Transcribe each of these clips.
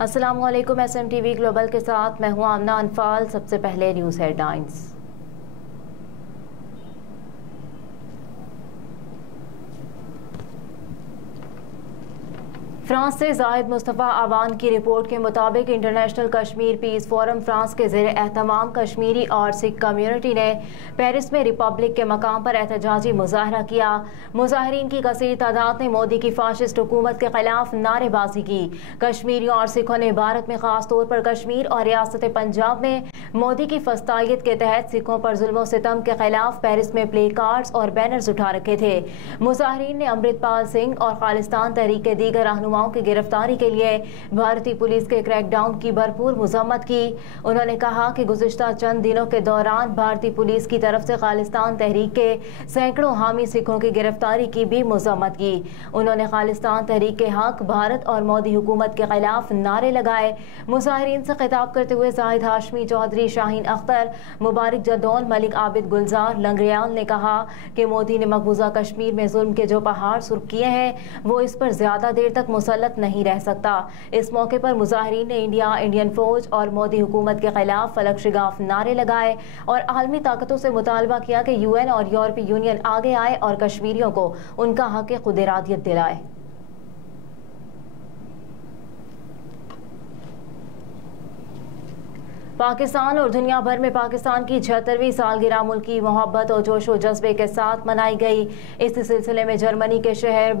अस्सलाम वालेकुम। SMTV global के साथ मैं हूं आमना अनफाल। सबसे पहले न्यूज़ हेडलाइंस। फ्रांस से जाहिद मुस्तफ़ा आवान की रिपोर्ट के मुताबिक international Kashmir peace forum France के ज़ेरे एहतमाम कश्मीरी और सिख कम्यूनिटी ने पेरिस में रिपब्लिक के मकाम पर एहतजाजी मुजाहरा किया। मुजाहरीन की कसीर तादाद ने मोदी की फाशिस्ट हुकूमत के खिलाफ नारेबाजी की। कश्मीरियों और सिखों ने भारत में खास तौर पर कश्मीर और रियासत पंजाब में मोदी की फस्तायत के तहत सिखों पर जुल्म सितम के खिलाफ पेरिस में प्ले कार्ड्स और बैनर्स उठा रखे थे। मुजाहरीन ने अमृतपाल सिंह और खालिस्तान तहरीक के दीगर रहनुमाओं की गिरफ्तारी के लिए भारतीय पुलिस के क्रैकडाउन की भरपूर मजम्मत की। उन्होंने कहा कि गुज़िश्ता चंद दिनों के दौरान भारतीय पुलिस की तरफ से खालिस्तान तहरीक के सैकड़ों हामी सिखों की गिरफ्तारी की भी मजम्मत की। उन्होंने खालिस्तान तहरीक के हक, भारत और मोदी हुकूमत के खिलाफ नारे लगाए। मुजाहिरीन से खिताब करते हुए जाहिद हाशमी, चौधरी शाहीन अख्तर, मुबारक जदौन, मलिक आबिद गुलजार लंगरियाल ने कहा कि मोदी ने मकबूजा कश्मीर में जुल्म के जो पहाड़ सुर्ख किए हैं वो इस पर ज्यादा देर तक मुसल्लत नहीं रह सकता। इस मौके पर मुजाहिरीन ने इंडिया, इंडियन फौज और मोदी हुकूमत के खिलाफ फलक शिगाफ नारे लगाए और आलमी ताकतों से मुतालबा किया कि UN और यूरोपीय यूनियन आगे आए और कश्मीरियों को उनका हक खुद इरादियत दिलाए। पाकिस्तान और दुनिया भर में पाकिस्तान की 76वीं सालगिरह मुल्की मोहब्बत और जोश व जज्बे के साथ मनाई गई। इस सिलसिले में जर्मनी के शहर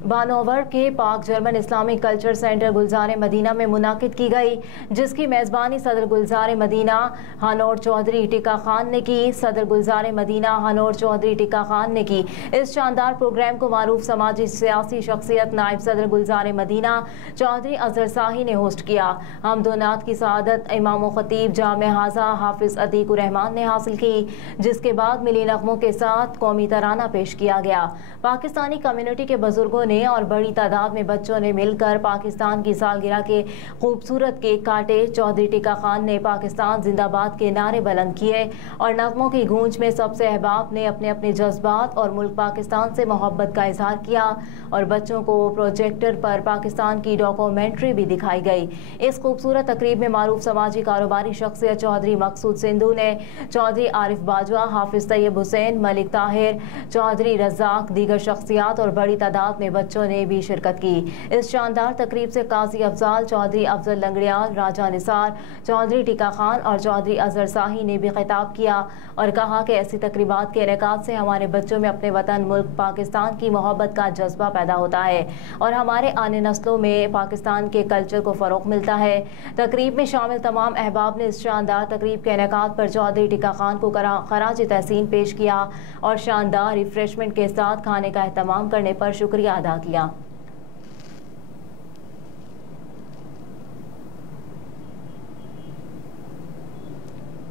बानोवर के पाक जर्मन इस्लामिक कल्चर सेंटर गुलजार मदीना में मुनाकिद की गई, जिसकी मेज़बानी सदर गुलजार मदीना हनोर चौधरी टिक्का खान ने की। सदर गुलजार मदीना हनोर चौधरी टिक्का खान ने की इस शानदार प्रोग्राम को मारूफ समाजी सियासी शख्सियत नायब सदर गुलजार मदीना चौधरी अजहर शाही ने होस्ट किया। हमदोनात की सआदत इमाम खतीब जामे हाजा हाफिज अतीक रहमान ने हासिल की, जिसके बाद मिली नगमों के साथ कौमी तराना पेश किया गया। पाकिस्तानी कम्युनिटी के बुजुर्गों ने और बड़ी तादाद में बच्चों ने मिलकर पाकिस्तान की सालगिरह के खूबसूरत केक काटे। चौधरी टिक्का खान ने पाकिस्तान जिंदाबाद के नारे बुलंद किए और नगमों की गूंज में सबसे अहबाब ने अपने अपने जज्बात और मुल्क पाकिस्तान से मोहब्बत का इजहार किया और बच्चों को प्रोजेक्टर पर पाकिस्तान की डॉक्यूमेंट्री भी दिखाई गई। इस खूबसूरत तकरीब में मारूफ समाजी कारोबारी शख्सियत चौधरी मकसूद सिंधु ने, चौधरी आरिफ बाजवा, हाफिज तैयब हुसैन, मलिक ताहिर, चौधरी रज़ाक, दीगर शख्सियात और बड़ी तादाद में बच्चों ने भी शिरकत की। इस शानदार तकरीब से काजी अफजाल, चौधरी अफजल लंगड़ियाल, राजा निसार, चौधरी टिक्का खान और चौधरी अजहर शाही ने भी खिताब किया और कहा कि ऐसी तकरीबात के इनेकाद से हमारे बच्चों में अपने वतन मुल्क पाकिस्तान की मोहब्बत का जज्बा पैदा होता है और हमारे आने नस्लों में पाकिस्तान के कल्चर को फ़रोग़ मिलता है। तकरीब में शामिल तमाम अहबाब ने इस शानदार तकरीब के इनेकाद पर चौधरी टिक्का खान को खराज तहसीन पेश किया और शानदार रिफ्रेशमेंट के साथ खाने का एहतमाम करने पर शुक्रिया अदा किया।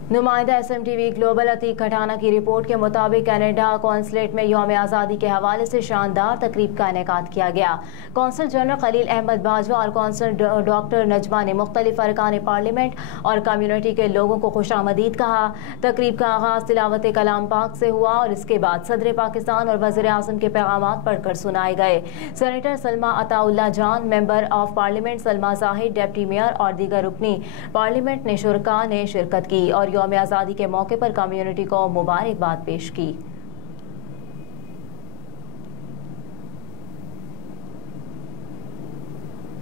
नुमाइंदा SMTV ग्लोबल अतीक खटाना की रिपोर्ट के मुताबिक कनाडा कौंसलेट में यौम आज़ादी के हवाले से शानदार तकरीब का इनेकाद किया गया। कौंसल जनरल खलील अहमद बाजवा और कौंसल डॉक्टर नजमा ने मुख्तलिफ अरकान पार्लियामेंट और कम्यूनिटी के लोगों को खुशामदीद कहा। तकरीब का आगाज़ तिलावत कलाम पाक से हुआ और इसके बाद सदर पाकिस्तान और वज़ीर आज़म के पैगामात पढ़कर सुनाए गए। सेनेटर सलमा अताउल्ला जान, member of parliament Salma Zahid, deputy mayor और दीगर रुकनी पार्लियामेंट ने शुरका ने शिरकत की और यौम आज़ादी के मौके पर कम्युनिटी को मुबारकबाद पेश की।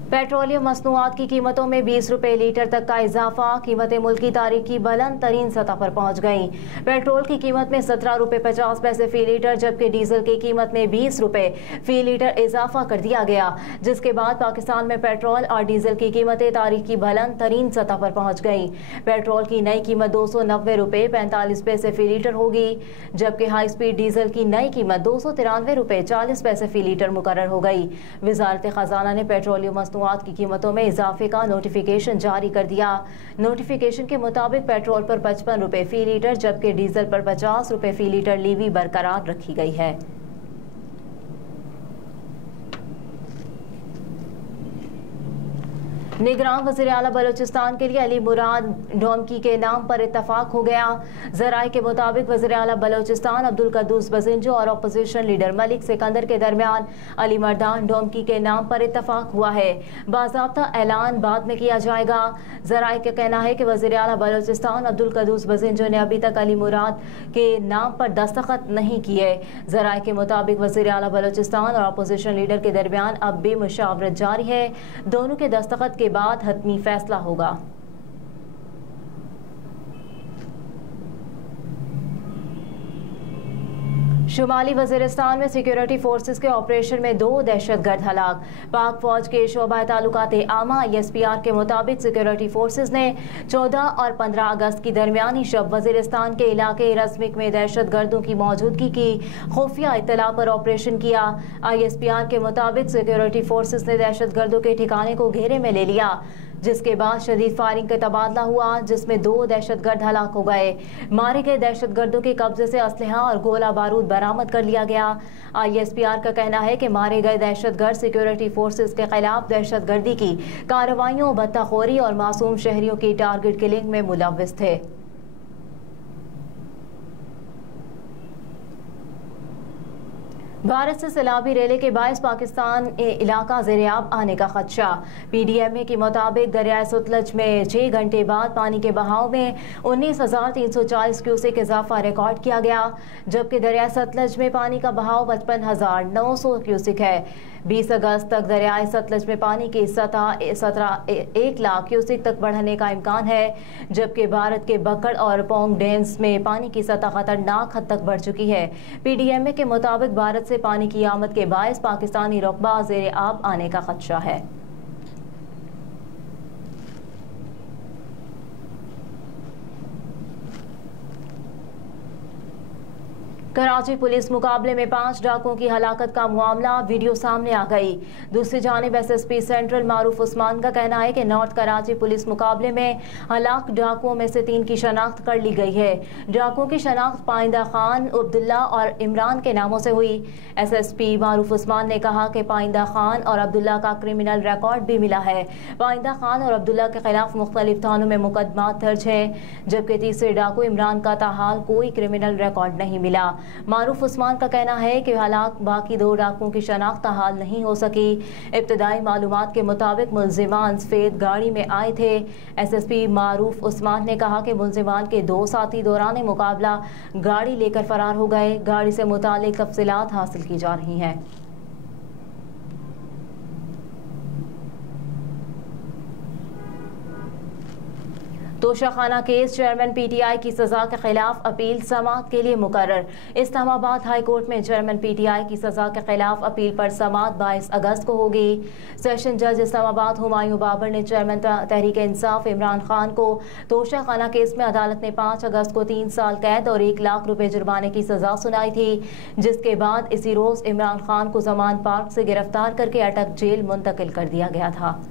पेट्रोलियम मसनूआत की कीमतों में 20 रुपए लीटर तक का इजाफा। कीमतें मुल्की तारीख की बुलंद तरीन सतह पर पहुंच गईं। पेट्रोल की कीमत में 17 रुपए 50 पैसे फी लीटर, जबकि डीजल की कीमत में 20 रुपए फी लीटर इजाफा कर दिया गया, जिसके बाद पाकिस्तान में पेट्रोल और डीजल की कीमतें तारीख की बुलंद तरीन सतह पर पहुंच गईं। पेट्रोल की नई कीमत 290 रुपए 45 पैसे फी लीटर होगी, जबकि हाई स्पीड डीजल की नई कीमत 293 रुपए 40 पैसे फी लीटर मुकर्रर हो गई। वजारत खजाना ने पेट्रोलियम की कीमतों में इजाफे का नोटिफिकेशन जारी कर दिया। नोटिफिकेशन के मुताबिक पेट्रोल पर 55 रुपए फी लीटर, जबकि डीजल पर 50 रुपए फी लीटर लीवी बरकरार रखी गई है। निगरान वज़ीर आला बलोचिस्तान के लिए अली मुराद डोमकी के नाम पर इत्तफाक हो गया। ज़राए के मुताबिक वज़ीर आला बलोचिस्तान अब्दुल कद्दूस बज़िंजो और अपोजिशन लीडर मलिक सिकंदर के दरमियान अली मर्दान डोमकी के नाम पर इत्तफाक हुआ है। बाज़ाब्ता ऐलान बाद में किया जाएगा। ज़राए का कहना है कि वज़ीर आला बलोचिस्तान अब्दुल कद्दूस बज़िंजो ने अभी तक अली मुराद के नाम पर दस्तखत नहीं किए। ज़राए के मुताबिक वज़ीर आला बलोचिस्तान और अपोजिशन लीडर के दरमियान अब भी मुशावरत जारी है। दोनों के दस्तखत के बाद हतमी फैसला होगा। शुमाली वज़ीरिस्तान में सिक्योरिटी फोर्सेस के ऑपरेशन में 2 दहशतगर्द हलाक। पाक फौज के शोबा तालुकात आमा ISPR के मुताबिक सिक्योरिटी फोर्सेस ने 14 और 15 अगस्त की दरमियानी शब वज़ीरिस्तान के इलाके रज़मिक में दहशतगर्दों की मौजूदगी की खुफिया इत्तला पर ऑपरेशन किया। ISPR के मुताबिक सिक्योरिटी फोर्सेस ने दहशतगर्दों के ठिकाने को घेरे में ले लिया, जिसके बाद शदीद फायरिंग का तबादला हुआ, जिसमें 2 दहशतगर्द हलाक हो गए। मारे गए दहशतगर्दों के कब्जे से असलहा और गोला बारूद बरामद कर लिया गया। ISPR का कहना है कि मारे गए दहशतगर्द सिक्योरिटी फोर्सेस के खिलाफ दहशतगर्दी की कार्रवाइयों, बत्ताखोरी और मासूम शहरियों की टारगेट किलिंग में मुलव्विस थे। भारत से सैलाबी रेले के बायस पाकिस्तान इलाका ज़ेरियाब आने का खदशा। PDMA के मुताबिक दरियाए सतलज में 6 घंटे बाद पानी के बहाव में 19,340 क्यूसेक इजाफा रिकॉर्ड किया गया, जबकि दरियाए सतलज में पानी का बहाव 55,900 क्यूसेक है। 20 अगस्त तक दरियाए सतलज में पानी की सतह 1 लाख क्यूसेक तक बढ़ने का इम्कान है, जबकि भारत के बकड़ और पोंग डैम्स में पानी की सतह खतरनाक हद तक बढ़ चुकी है। PDMA के मुताबिक भारत से पानी की आमद के बायस पाकिस्तानी रकबा ज़ेरे आब आने का खदशा है। कराची पुलिस मुकाबले में 5 डाकुओं की हलाकत का मामला वीडियो सामने आ गई। दूसरी जानिब SSP सेंट्रल मारूफ उस्मान का कहना है कि नॉर्थ कराची पुलिस मुकाबले में हलाक डाकुओं में से 3 की शनाख्त कर ली गई है। डाकुओं की शनाख्त पाइंदा खान, अब्दुल्ला और इमरान के नामों से हुई। SSP मारूफ उस्मान ने कहा कि पाइंदा खान और अब्दुल्ला का क्रिमिनल रिकॉर्ड भी मिला है। पाइंदा खान और अब्दुल्ला के खिलाफ मुख्तलिफ थानों में मुकदमात दर्ज है, जबकि तीसरे डाकू इमरान का ताहाल कोई क्रिमिनल रिकॉर्ड नहीं मिला। मारूफ उस्मान का कहना है कि हालांकि बाकी 2 डाकुओं की शनाख्त हाल नहीं हो सकी। इब्तदाई मालूमात के मुताबिक मुल्जिमान सफेद गाड़ी में आए थे। SSP मारूफ उस्मान ने कहा कि मुल्जिमान के 2 साथी दौरान मुकाबला गाड़ी लेकर फरार हो गए। गाड़ी से मुतालिक तफसीलात हासिल की जा रही हैं। तोशाखाना केस चेयरमैन PTI की सजा के खिलाफ अपील समाअत के लिए मुकर्रर। इस्लामाबाद हाई कोर्ट में चेयरमैन PTI की सजा के खिलाफ अपील पर समाअत 22 अगस्त को होगी। सेशन जज इस्लामाबाद हुमायूं बाबर ने चेयरमैन तहरीक इंसाफ इमरान खान को तोशाखाना केस में अदालत ने 5 अगस्त को 3 साल कैद और 1 लाख रुपए जुर्माने की सजा सुनाई थी, जिसके बाद इसी रोज इमरान खान को जमान पार्क से गिरफ्तार करके अटक जेल मुंतकिल कर दिया गया था।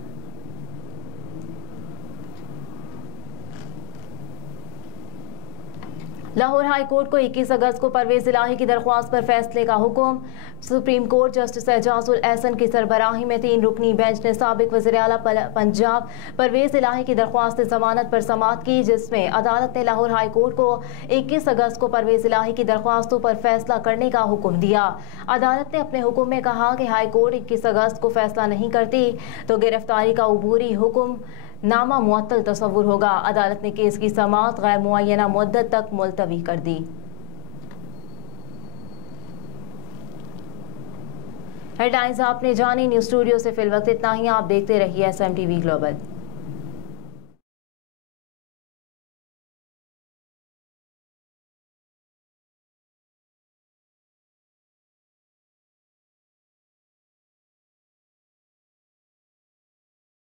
लाहौर हाई कोर्ट को 21 अगस्त को परवेज इलाही की दरख्वास्त पर फैसले का हुक्म। Supreme court justice Ejazul Ehsan की सरबराही में 3 रुकनी बेंच ने साबिक वज़ीर आला पंजाब परवेज इलाही की दरख्वास्त जमानत पर समाअत की, जिसमें अदालत ने लाहौर हाई कोर्ट को 21 अगस्त को परवेज इलाही की दरख्वास्तों पर फैसला करने का हुक्म दिया। अदालत ने अपने हुक्म में कहा कि हाई कोर्ट 21 अगस्त को फैसला नहीं करती तो गिरफ्तारी का उबूरी हुक्म नामा मुअत्तल तस्वुर होगा। अदालत ने केस की समाअत गैर मुअय्यना मुद्दत तक मुलतवी कर दी। हेडलाइंस आपने जानी। न्यूज़ स्टूडियो से फिलवक्त इतना ही। आप देखते रहिए SMTV ग्लोबल।